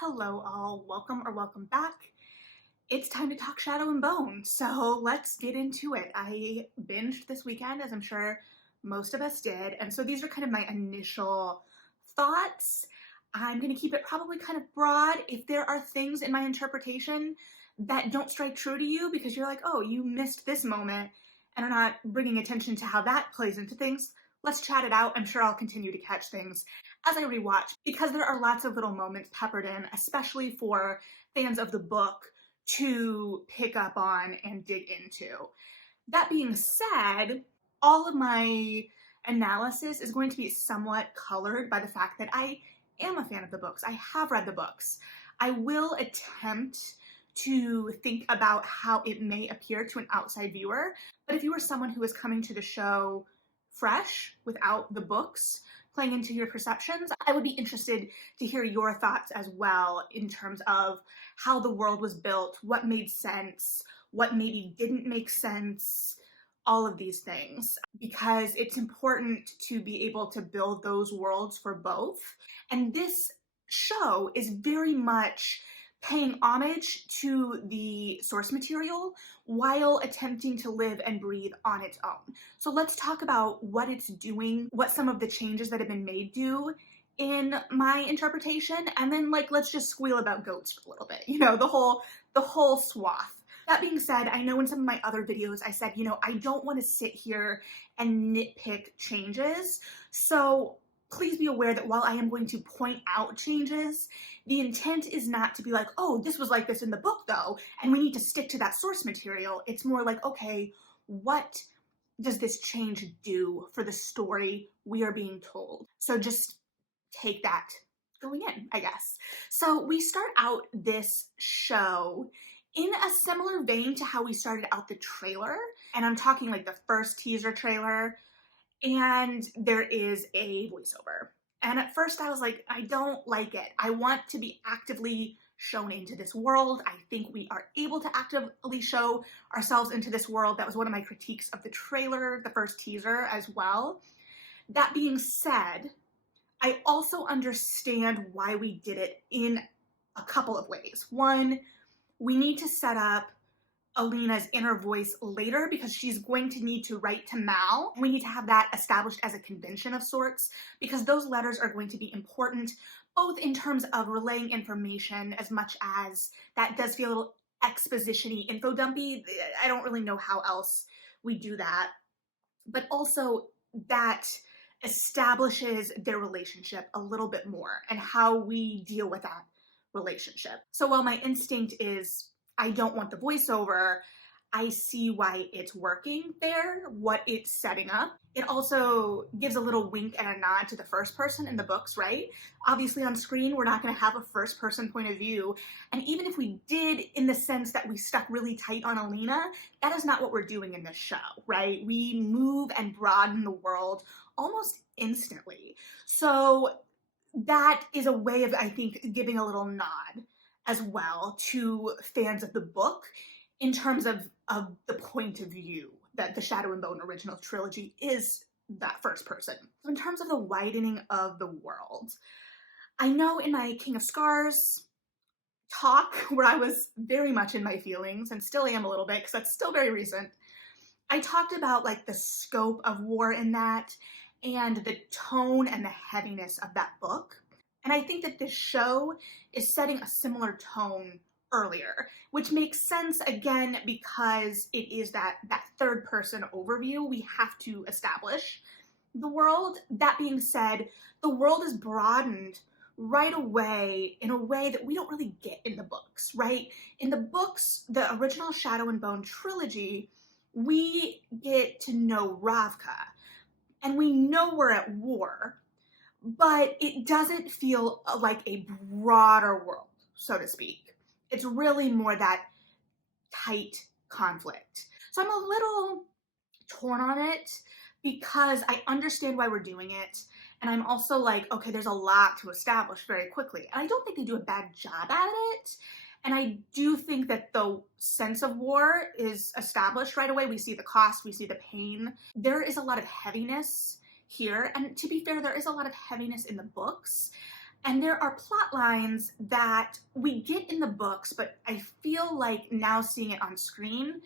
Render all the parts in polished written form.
Hello all, welcome or welcome back. It's time to talk Shadow and Bone, so let's get into it. I binged this weekend, as I'm sure most of us did, and so these are kind of my initial thoughts. I'm going to keep it probably kind of broad. If there are things in my interpretation that don't strike true to you because you're like, oh, you missed this moment and are not bringing attention to how that plays into things, let's chat it out. I'm sure I'll continue to catch things as I rewatch because there are lots of little moments peppered in, especially for fans of the book to pick up on and dig into. That being said, all of my analysis is going to be somewhat colored by the fact that I am a fan of the books. I have read the books. I will attempt to think about how it may appear to an outside viewer, but if you are someone who is coming to the show fresh without the books playing into your perceptions, I would be interested to hear your thoughts as well in terms of how the world was built, what made sense, what maybe didn't make sense, all of these things, because it's important to be able to build those worlds for both. And this show is very much paying homage to the source material while attempting to live and breathe on its own. So let's talk about what it's doing, what some of the changes that have been made do in my interpretation, and then let's just squeal about goats for a little bit, the whole swath. That being said, I know in some of my other videos I said, I don't want to sit here and nitpick changes. So please be aware that while I am going to point out changes, the intent is not to be like, oh, this was like this in the book though, and we need to stick to that source material. It's more like, okay, what does this change do for the story we are being told? So just take that going in, I guess. So we start out this show in a similar vein to how we started out the trailer, and I'm talking like the first teaser trailer, and there is a voiceover. And at first I was like, I don't like it. I want to be actively shown into this world. I think we are able to actively show ourselves into this world. That was one of my critiques of the trailer, the first teaser as well. That being said, I also understand why we did it in a couple of ways. One, we need to set up Alina's inner voice later because she's going to need to write to Mal. We need to have that established as a convention of sorts because those letters are going to be important both in terms of relaying information as much as that does feel a little exposition-y, info dumpy. I don't really know how else we do that, but also that establishes their relationship a little bit more and how we deal with that relationship. So while my instinct is I don't want the voiceover, I see why it's working there, what it's setting up. It also gives a little wink and a nod to the first person in the books, right? Obviously on screen, we're not going to have a first person point of view. And even if we did, in the sense that we stuck really tight on Alina, that is not what we're doing in this show, right? We move and broaden the world almost instantly. So that is a way of, I think, giving a little nod as well to fans of the book in terms of the point of view that the Shadow and Bone original trilogy is that first person. So in terms of the widening of the world, I know in my King of Scars talk, where I was very much in my feelings and still am a little bit because that's still very recent, I talked about the scope of war in that and the tone and the heaviness of that book. And I think that this show is setting a similar tone earlier, which makes sense again because it is that third person overview we have to establish the world. That being said, the world is broadened right away in a way that we don't really get in the books, right? In the books, the original Shadow and Bone trilogy, we get to know Ravka and we know we're at war, but it doesn't feel like a broader world, so to speak. It's really more that tight conflict. So I'm a little torn on it because I understand why we're doing it. And I'm also like, okay, there's a lot to establish very quickly. And I don't think they do a bad job at it. And I do think that the sense of war is established right away. We see the cost, we see the pain. There is a lot of heaviness here. And to be fair, there is a lot of heaviness in the books. And there are plot lines that we get in the books, but I feel like now seeing it on screen,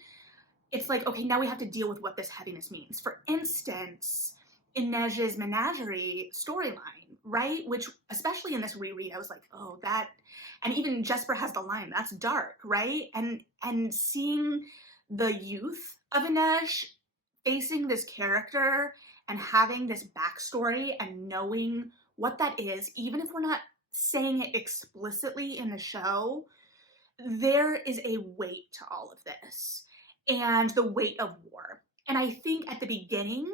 it's like, okay, now we have to deal with what this heaviness means. For instance, Inej's menagerie storyline, right? Which, especially in this reread, I was like, oh, that, and even Jesper has the line, that's dark, right? And seeing the youth of Inej facing this character and having this backstory and knowing what that is, even if we're not saying it explicitly in the show, there is a weight to all of this and the weight of war. And I think at the beginning,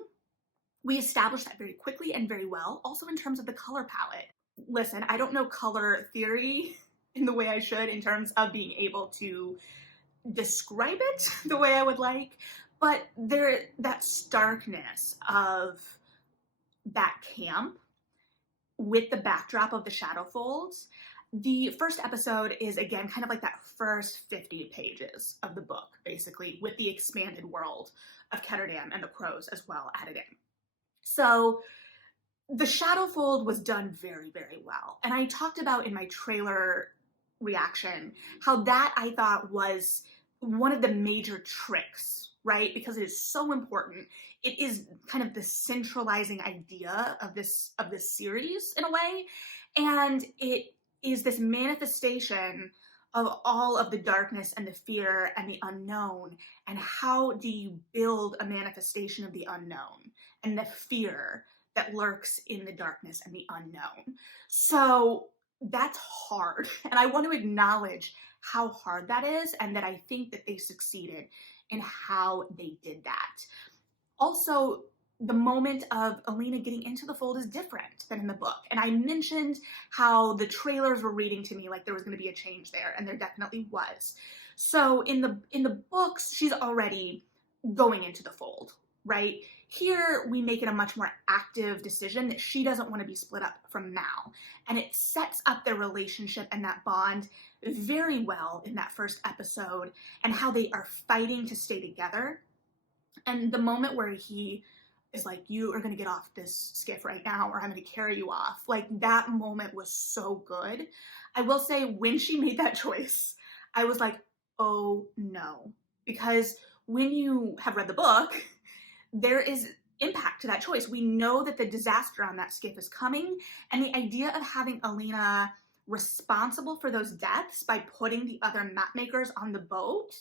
we established that very quickly and very well, also in terms of the color palette. Listen, I don't know color theory in the way I should in terms of being able to describe it the way I would like, but that starkness of that camp with the backdrop of the shadow folds. The first episode is, again, kind of like that first 50 pages of the book, basically, with the expanded world of Ketterdam and the crows as well added in. So the shadow fold was done very, very well. And I talked about in my trailer reaction how that I thought was one of the major tricks, right? Because it is so important. It is kind of the centralizing idea of this series in a way. And it is this manifestation of all of the darkness and the fear and the unknown. And how do you build a manifestation of the unknown and the fear that lurks in the darkness and the unknown? So that's hard. And I want to acknowledge how hard that is, and that I think that they succeeded in how they did that. Also, the moment of Alina getting into the fold is different than in the book. And I mentioned how the trailers were reading to me like there was going to be a change there, and there definitely was. So in the books, she's already going into the fold, right? Here, we make it a much more active decision that she doesn't want to be split up from Mal. And it sets up their relationship and that bond very well in that first episode, and how they are fighting to stay together. And the moment where he is like, you are going to get off this skiff right now, or I'm going to carry you off. Like, that moment was so good. I will say, when she made that choice, I was like, oh no. Because when you have read the book, there is impact to that choice. We know that the disaster on that skiff is coming, and the idea of having Alina responsible for those deaths by putting the other mapmakers on the boat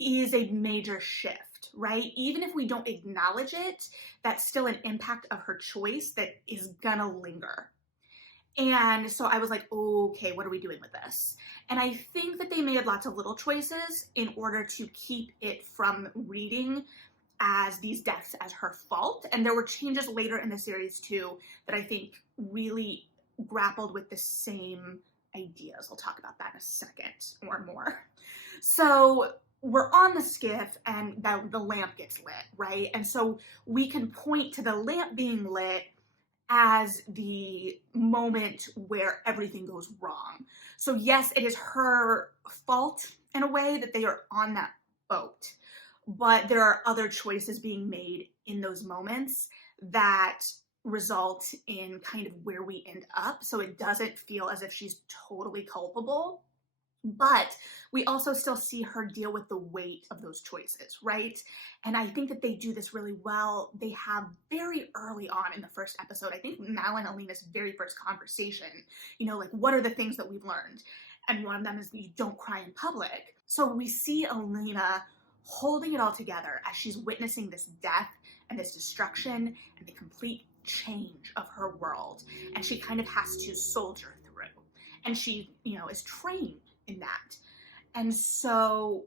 is a major shift, right? Even if we don't acknowledge it, that's still an impact of her choice that is gonna linger. And so I was like, okay, what are we doing with this? And I think that they made lots of little choices in order to keep it from reading as these deaths as her fault. And there were changes later in the series too that I think really grappled with the same ideas. I'll talk about that in a second or more. So we're on the skiff and the lamp gets lit, right? And so we can point to the lamp being lit as the moment where everything goes wrong. So yes, it is her fault in a way that they are on that boat, but there are other choices being made in those moments that result in kind of where we end up. So it doesn't feel as if she's totally culpable, but we also still see her deal with the weight of those choices, right? And I think that they do this really well. They have very early on in the first episode, I think Mal and Alina's very first conversation, you know, like, what are the things that we've learned? And one of them is you don't cry in public. So we see Alina holding it all together as she's witnessing this death and this destruction and the complete change of her world. And she kind of has to soldier through. And she, you know, is trained in that. And so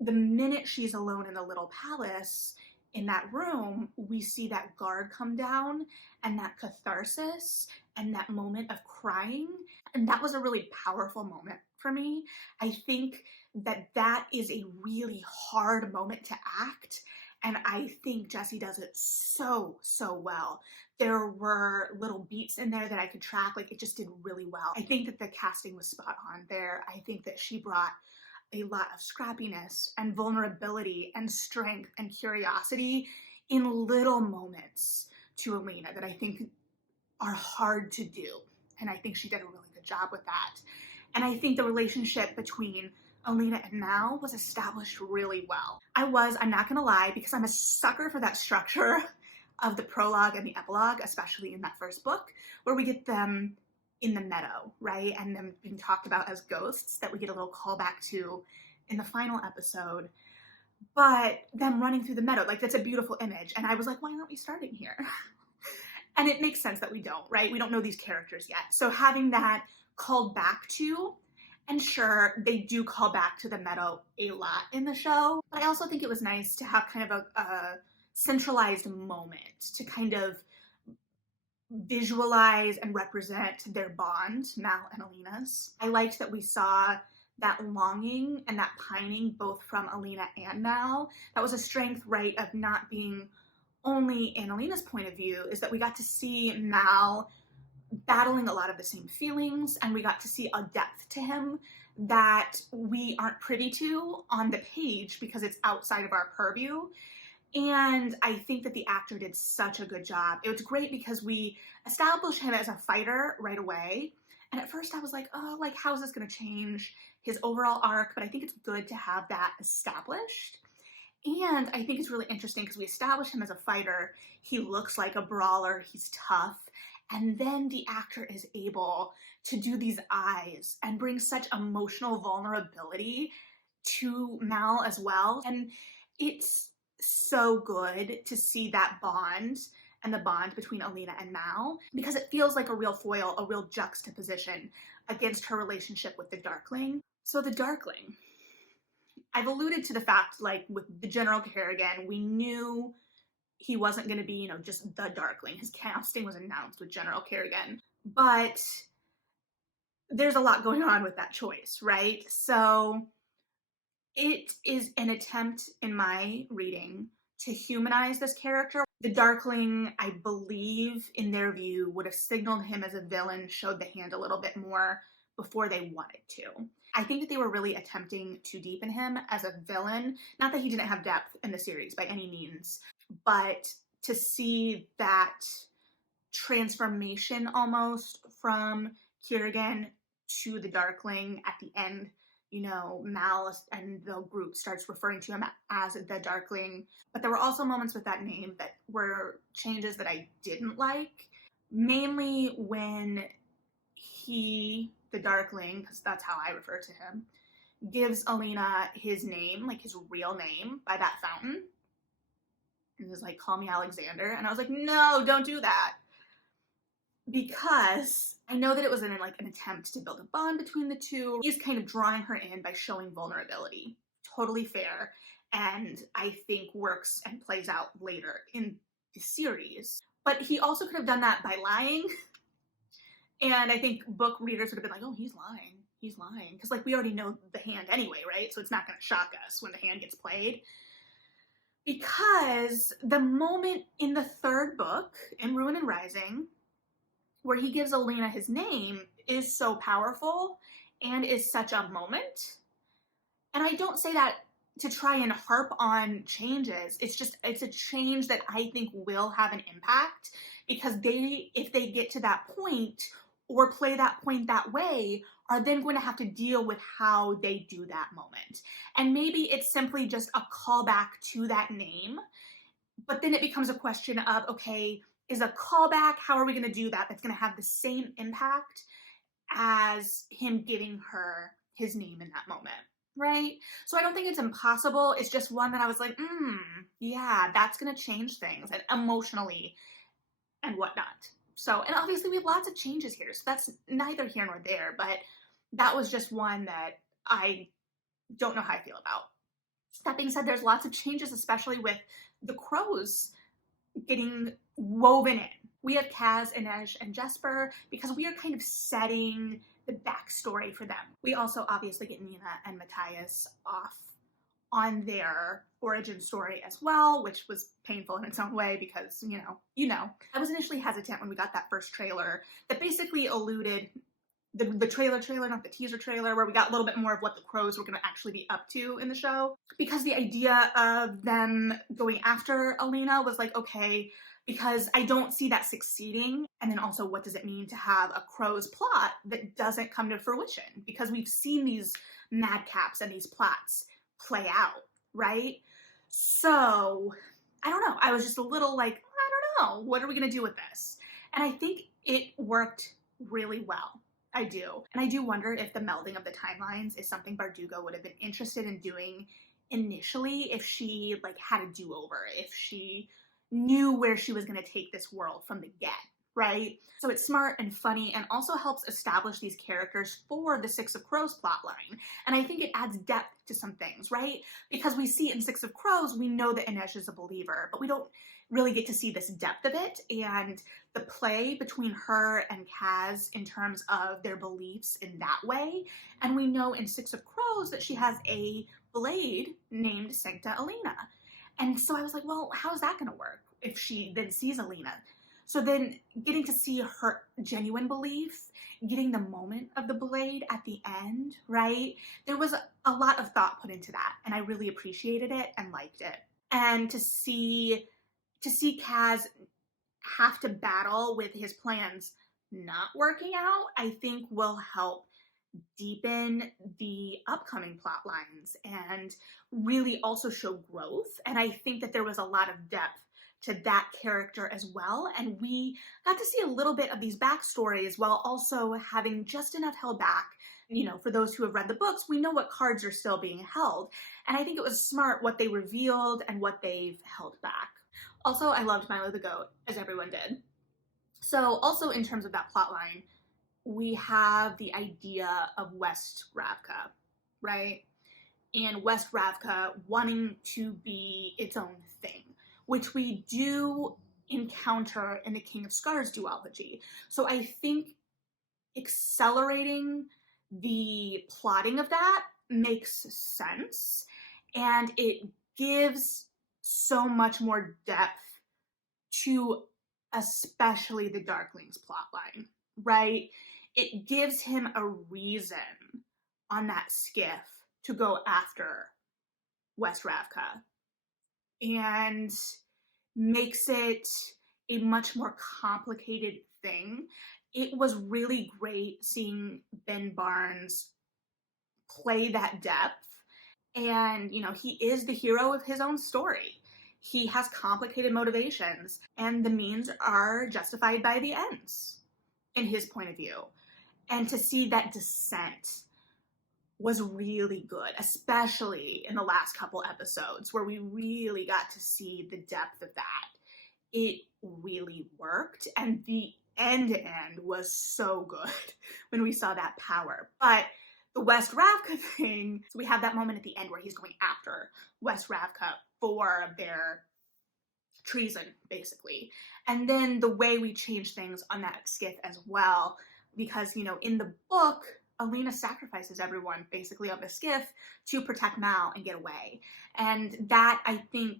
the minute she's alone in the little palace in that room, we see that guard come down and that catharsis and that moment of crying. And that was a really powerful moment for me. I think that that is a really hard moment to act. And I think Jessie does it so, so well. There were little beats in there that I could track. Like, it just did really well. I think that the casting was spot on there. I think that she brought a lot of scrappiness and vulnerability and strength and curiosity in little moments to Alina that I think are hard to do And I think she did a really good job with that. And I think the relationship between Alina and Mal was established really well. I'm not gonna lie, because I'm a sucker for that structure of the prologue and the epilogue, especially in that first book, where we get them in the meadow, right? And them being talked about as ghosts that we get a little callback to in the final episode. But them running through the meadow, like, that's a beautiful image. And I was like, why aren't we starting here? And it makes sense that we don't, right? We don't know these characters yet. So having that called back to, and sure, they do call back to the meadow a lot in the show, but I also think it was nice to have kind of a centralized moment to kind of visualize and represent their bond, Mal and Alina's. I liked that we saw that longing and that pining both from Alina and Mal. That was a strength, right, of not being only in Alina's point of view, is that we got to see Mal battling a lot of the same feelings, and we got to see a depth to him that we aren't privy to on the page because it's outside of our purview. And I think that the actor did such a good job. It was great because we established him as a fighter right away. And at first I was like, oh, like, how is this going to change his overall arc? But I think it's good to have that established. And I think it's really interesting because we establish him as a fighter. He looks like a brawler. He's tough. And then the actor is able to do these eyes and bring such emotional vulnerability to Mal as well. And it's so good to see that bond and the bond between Alina and Mal, because it feels like a real foil, a real juxtaposition against her relationship with the Darkling. So the Darkling, I've alluded to the fact, like, with the General Kerrigan, we knew he wasn't going to be, you know, just the Darkling. His casting was announced with General Kerrigan, but there's a lot going on with that choice, right? So it is an attempt, in my reading, to humanize this character. The Darkling, I believe, in their view, would have signaled him as a villain, showed the hand a little bit more before they wanted to. I think that they were really attempting to deepen him as a villain. Not that he didn't have depth in the series by any means, but to see that transformation almost from Kerrigan to the Darkling at the end. You know, Mal and the group starts referring to him as the Darkling. But there were also moments with that name that were changes that I didn't like. Mainly when he, the Darkling, because that's how I refer to him, gives Alina his name, like his real name, by that fountain. And was like, call me Alexander. And I was like, no, don't do that. Because I know that it was an attempt to build a bond between the two. He's kind of drawing her in by showing vulnerability. Totally fair. And I think works and plays out later in the series. But he also could have done that by lying. And I think book readers would have been like, oh, he's lying. He's lying. Because, like, we already know the hand anyway, right? So it's not going to shock us when the hand gets played. Because the moment in the third book, in Ruin and Rising, where he gives Alina his name, is so powerful and is such a moment. And I don't say that to try and harp on changes. It's a change that I think will have an impact, because if they get to that point or play that point that way, are then going to have to deal with how they do that moment. And maybe it's simply just a callback to that name, but then it becomes a question of, okay, is a callback, how are we going to do that? That's going to have the same impact as him giving her his name in that moment, right? So I don't think it's impossible. It's just one that I was like, yeah, that's going to change things, and emotionally and whatnot. So, and obviously we have lots of changes here, so that's neither here nor there, but that was just one that I don't know how I feel about. That being said, there's lots of changes, especially with the crows getting woven in. We have Kaz, Inej, and Jesper, because we are kind of setting the backstory for them. We also obviously get Nina and Matthias off on their origin story as well, which was painful in its own way because, you know. I was initially hesitant when we got that first trailer that basically alluded, the trailer, not the teaser trailer, where we got a little bit more of what the crows were going to actually be up to in the show. Because the idea of them going after Alina was like, okay, because I don't see that succeeding And then also, what does it mean to have a Crow's plot that doesn't come to fruition? Because we've seen these madcaps and these plots play out, right? So, I don't know. I was just a little like, I don't know. What are we going to do with this? And I think it worked really well. I do. And I do wonder if the melding of the timelines is something Bardugo would have been interested in doing initially if she like had a do-over, if she knew where she was going to take this world from the get, right? So it's smart and funny and also helps establish these characters for the Six of Crows plotline. And I think it adds depth to some things, right? Because we see in Six of Crows, we know that Inej is a believer, but we don't really get to see this depth of it and the play between her and Kaz in terms of their beliefs in that way. And we know in Six of Crows that she has a blade named Sancta Alina. And so I was like, well, how's that going to work if she then sees Alina? So then getting to see her genuine belief, getting the moment of the blade at the end, right? There was a lot of thought put into that, and I really appreciated it and liked it. And to see Kaz have to battle with his plans not working out, I think will help deepen the upcoming plot lines and really also show growth. And I think that there was a lot of depth to that character as well. And we got to see a little bit of these backstories while also having just enough held back. You know, for those who have read the books, we know what cards are still being held. And I think it was smart what they revealed and what they've held back. Also, I loved Milo the Goat, as everyone did. So also in terms of that plot line, we have the idea of West Ravka, right? And West Ravka wanting to be its own thing, which we do encounter in the King of Scars duology. So I think accelerating the plotting of that makes sense, and it gives so much more depth to especially the Darkling's plotline, right? It gives him a reason on that skiff to go after West Ravka and makes it a much more complicated thing. It was really great seeing Ben Barnes play that depth. And, you know, he is the hero of his own story. He has complicated motivations, and the means are justified by the ends, in his point of view. And to see that descent was really good, especially in the last couple episodes where we really got to see the depth of that. It really worked, and the end was so good when we saw that power. But the West Ravka thing, so we have that moment at the end where he's going after West Ravka for their treason, basically. And then the way we change things on that skiff as well, because, you know, in the book, Alina sacrifices everyone basically on the skiff to protect Mal and get away. And that, I think,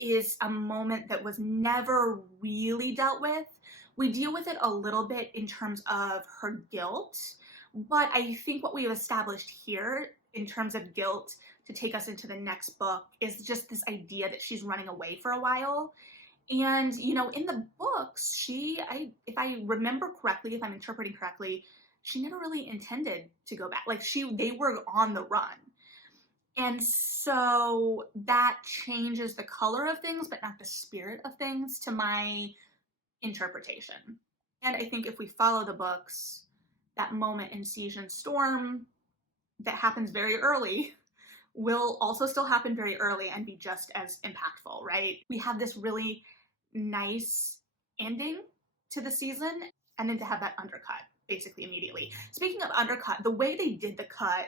is a moment that was never really dealt with. We deal with it a little bit in terms of her guilt, but I think what we have established here in terms of guilt to take us into the next book is just this idea that she's running away for a while. And, you know, in the books, if I remember correctly, if I'm interpreting correctly, she never really intended to go back. Like, they were on the run. And so that changes the color of things, but not the spirit of things to my interpretation. And I think if we follow the books, that moment in Siege and Storm that happens very early will also still happen very early and be just as impactful, right? We have this really nice ending to the season, and then to have that undercut basically immediately. Speaking of undercut, the way they did the cut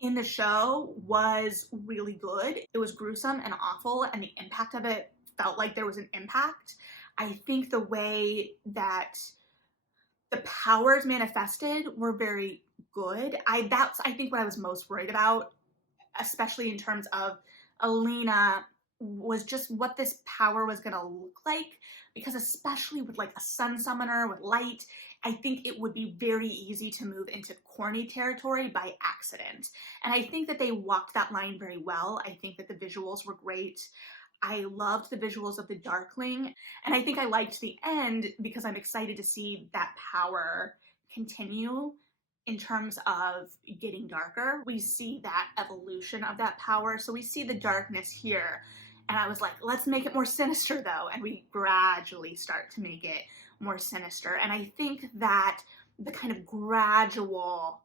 in the show was really good. It was gruesome and awful, and the impact of it felt like there was an impact. I think the way that the powers manifested were very good. That's I think what I was most worried about, especially in terms of Alina, was just what this power was going to look like, because especially with like a sun summoner with light, I think it would be very easy to move into corny territory by accident. And I think that they walked that line very well. I think that the visuals were great. I loved the visuals of the Darkling, and I think I liked the end because I'm excited to see that power continue in terms of getting darker. We see that evolution of that power, so we see the darkness here, and I was like, let's make it more sinister though, and we gradually start to make it more sinister. And I think that the kind of gradualness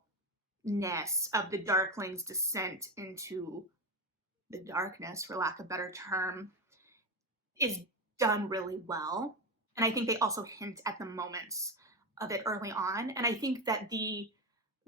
of the Darkling's descent into the darkness, for lack of a better term, is done really well. And I think they also hint at the moments of it early on. And I think that the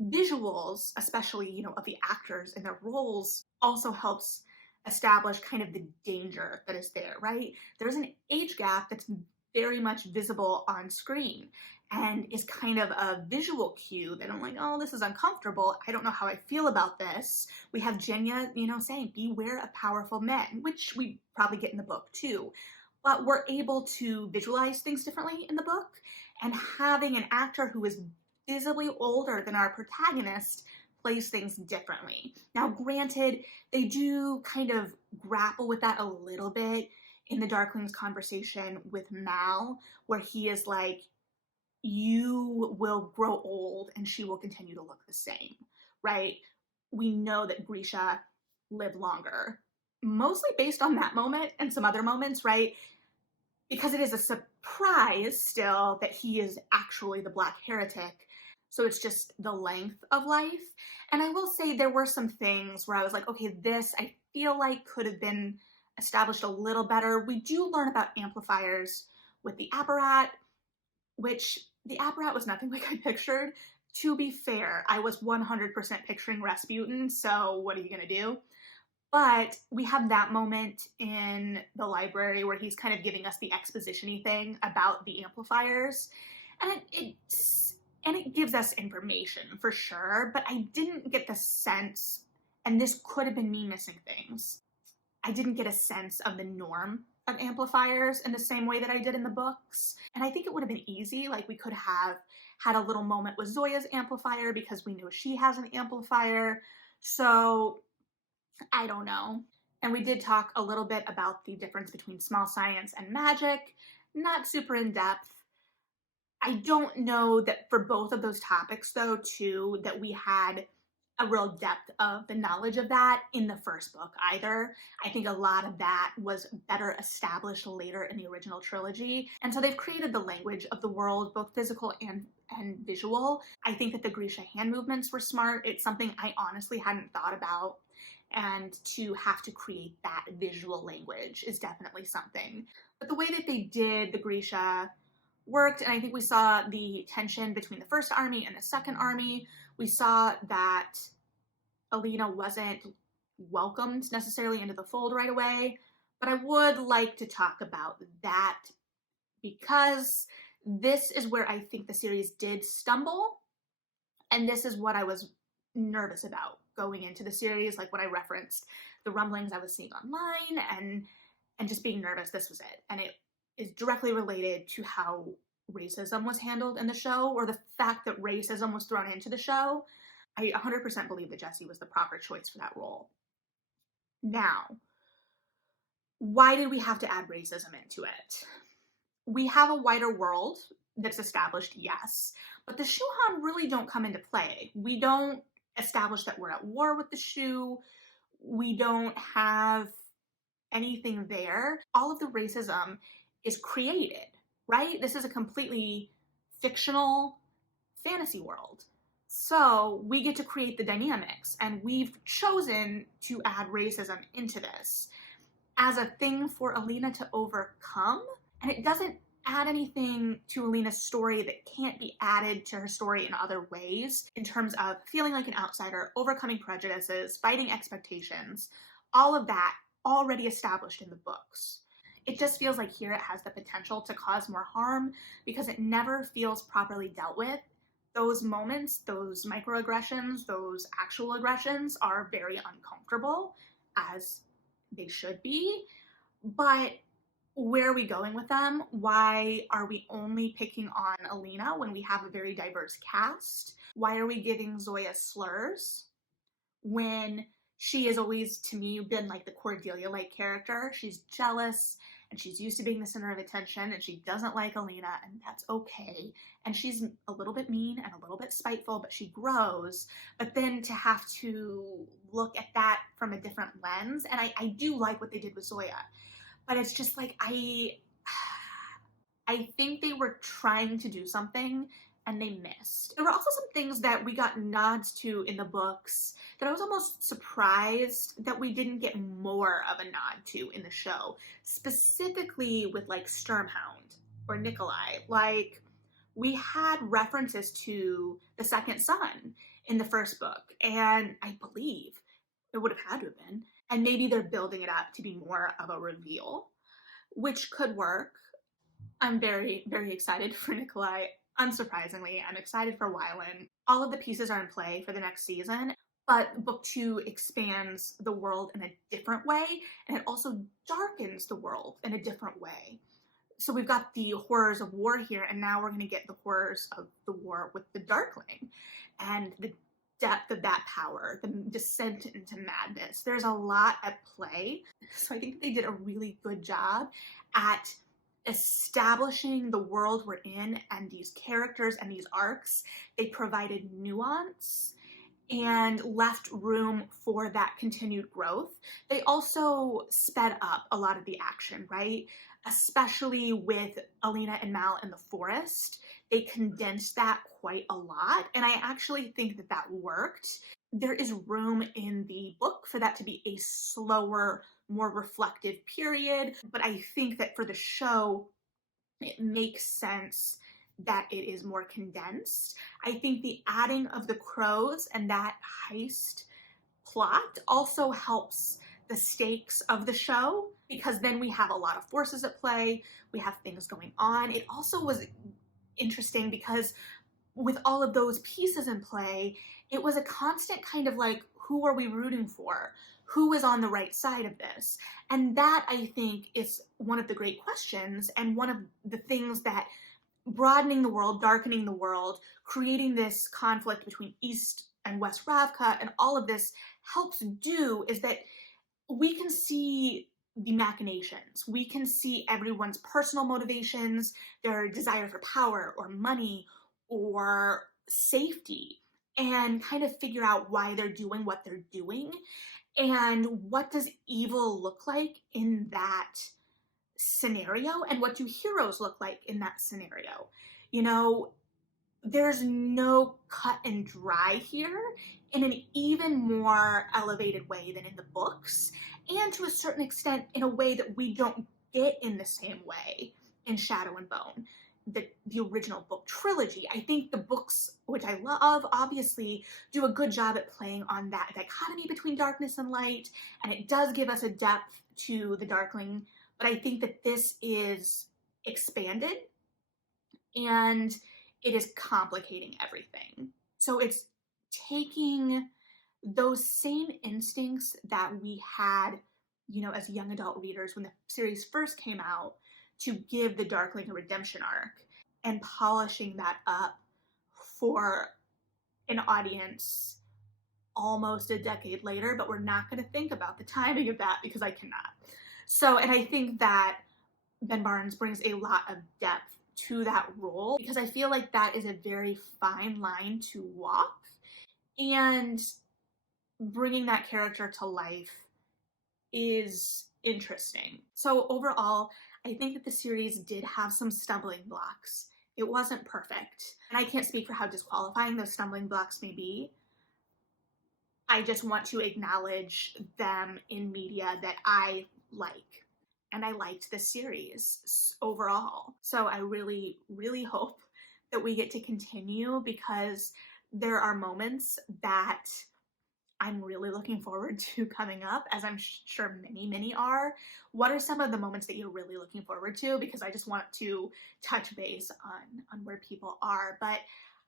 visuals, especially, of the actors and their roles, also helps establish kind of the danger that is there, right? There's an age gap that's very much visible on screen and is kind of a visual cue that I'm like, oh, this is uncomfortable. I don't know how I feel about this. We have Jenya, saying, beware of powerful men, which we probably get in the book too. But we're able to visualize things differently in the book, and having an actor who is visibly older than our protagonist plays things differently. Now, granted, they do kind of grapple with that a little bit in the Darkling's conversation with Mal, where he is like, you will grow old and she will continue to look the same, right? We know that Grisha lived longer, mostly based on that moment and some other moments, right? Because it is a surprise still that he is actually the Black Heretic. So it's just the length of life. And I will say there were some things where I was like, okay, this I feel like could have been established a little better. We do learn about amplifiers with the apparat, which the apparat was nothing like I pictured. To be fair, I was 100% picturing Rasputin, so what are you gonna do? But we have that moment in the library where he's kind of giving us the exposition-y thing about the amplifiers, and it gives us information for sure, but I didn't get the sense, and this could have been me missing things, I didn't get a sense of the norm of amplifiers in the same way that I did in the books. And I think it would have been easy, like we could have had a little moment with Zoya's amplifier because we know she has an amplifier. So I don't know. And we did talk a little bit about the difference between small science and magic, not super in depth. I don't know that for both of those topics though, too, that we had a real depth of the knowledge of that in the first book either. I think a lot of that was better established later in the original trilogy. And so they've created the language of the world, both physical and visual. I think that the Grisha hand movements were smart. It's something I honestly hadn't thought about. And to have to create that visual language is definitely something. But the way that they did the Grisha worked, and I think we saw the tension between the first army and the second army. We saw that Alina wasn't welcomed necessarily into the fold right away, but I would like to talk about that because this is where I think the series did stumble, and this is what I was nervous about going into the series, like when I referenced the rumblings I was seeing online and just being nervous. This was it, and it is directly related to how racism was handled in the show, or the fact that racism was thrown into the show. I 100% believe that Jessie was the proper choice for that role. Now, why did we have to add racism into it? We have a wider world that's established, yes, but the Shuhan really don't come into play. We don't establish that we're at war with the Shu. We don't have anything there. All of the racism is created, right? This is a completely fictional fantasy world. So we get to create the dynamics, and we've chosen to add racism into this as a thing for Alina to overcome. And it doesn't add anything to Alina's story that can't be added to her story in other ways, in terms of feeling like an outsider, overcoming prejudices, fighting expectations, all of that already established in the books. It just feels like here it has the potential to cause more harm because it never feels properly dealt with. Those moments, those microaggressions, those actual aggressions are very uncomfortable, as they should be. But where are we going with them? Why are we only picking on Alina when we have a very diverse cast? Why are we giving Zoya slurs when She has always, to me, been like the Cordelia-like character. She's jealous and she's used to being the center of attention and she doesn't like Alina, and that's okay. And she's a little bit mean and a little bit spiteful, but she grows. But then to have to look at that from a different lens, and I do like what they did with Zoya, but it's just like I think they were trying to do something and they missed. There were also some things that we got nods to in the books that I was almost surprised that we didn't get more of a nod to in the show, specifically with like Sturmhound or Nikolai. Like, we had references to the second son in the first book, and I believe it would have had to have been. And maybe they're building it up to be more of a reveal, which could work. I'm very, very excited for Nikolai. Unsurprisingly, I'm excited for Wylan. All of the pieces are in play for the next season, but book 2 expands the world in a different way, and it also darkens the world in a different way. So we've got the horrors of war here, and now we're going to get the horrors of the war with the Darkling and the depth of that power, the descent into madness. There's a lot at play. So I think they did a really good job at establishing the world we're in and these characters and these arcs. They provided nuance and left room for that continued growth. They also sped up a lot of the action, right? Especially with Alina and Mal in the forest. They condensed that quite a lot, and I actually think that that worked. There is room in the book for that to be a slower, more reflective period, but I think that for the show, it makes sense that it is more condensed. I think the adding of the crows and that heist plot also helps the stakes of the show, because then we have a lot of forces at play, we have things going on. It also was interesting because with all of those pieces in play, it was a constant kind of like, who are we rooting for? Who is on the right side of this? And that, I think, is one of the great questions, and one of the things that broadening the world, darkening the world, creating this conflict between East and West Ravka and all of this helps do, is that we can see the machinations. We can see everyone's personal motivations, their desire for power or money or safety, and kind of figure out why they're doing what they're doing. And what does evil look like in that scenario? And what do heroes look like in that scenario? You know, there's no cut and dry here, in an even more elevated way than in the books, and to a certain extent in a way that we don't get in the same way in Shadow and Bone, the original book trilogy. I think the books, which I love, obviously do a good job at playing on that dichotomy between darkness and light, and it does give us a depth to the Darkling, but I think that this is expanded and it is complicating everything. So it's taking those same instincts that we had, you know, as young adult readers when the series first came out, to give the Darkling a redemption arc, and polishing that up for an audience almost a decade later, but we're not going to think about the timing of that because I cannot. So, and I think that Ben Barnes brings a lot of depth to that role, because I feel like that is a very fine line to walk, and bringing that character to life is interesting. So overall, I think that the series did have some stumbling blocks. It wasn't perfect, and I can't speak for how disqualifying those stumbling blocks may be. I just want to acknowledge them in media that I like, and I liked this series overall. So I really, really hope that we get to continue, because there are moments that I'm really looking forward to coming up, as I'm sure many, many are. What are some of the moments that you're really looking forward to? Because I just want to touch base on where people are. But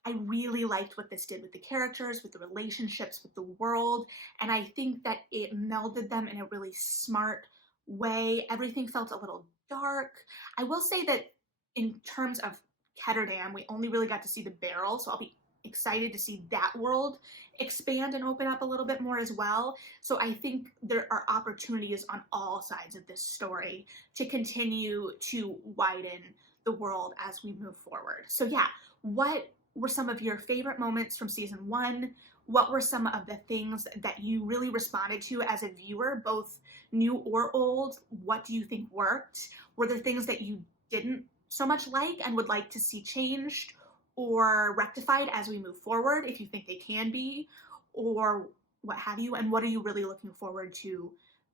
I really liked what this did with the characters, with the relationships, with the world. And I think that it melded them in a really smart way. Everything felt a little dark. I will say that in terms of Ketterdam, we only really got to see the barrel, so I'll be excited to see that world expand and open up a little bit more as well. So I think there are opportunities on all sides of this story to continue to widen the world as we move forward. So yeah, what were some of your favorite moments from season 1? What were some of the things that you really responded to as a viewer, both new or old? What do you think worked? Were there things that you didn't so much like and would like to see changed or rectified as we move forward, if you think they can be, or what have you? And what are you really looking forward to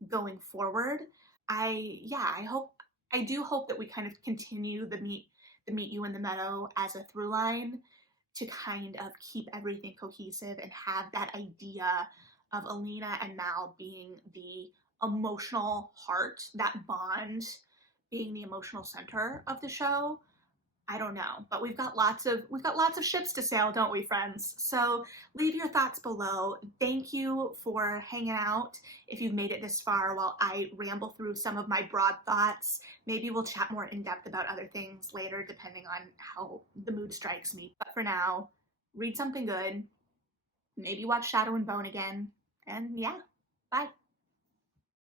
going forward? I do hope that we kind of continue the meet you in the meadow as a through line to kind of keep everything cohesive and have that idea of Alina and Mal being the emotional heart, that bond being the emotional center of the show. I don't know, but we've got lots of ships to sail, don't we, friends? So leave your thoughts below. Thank you for hanging out. If you've made it this far while I ramble through some of my broad thoughts, maybe we'll chat more in depth about other things later, depending on how the mood strikes me. But for now, read something good, maybe watch Shadow and Bone again, and yeah, bye.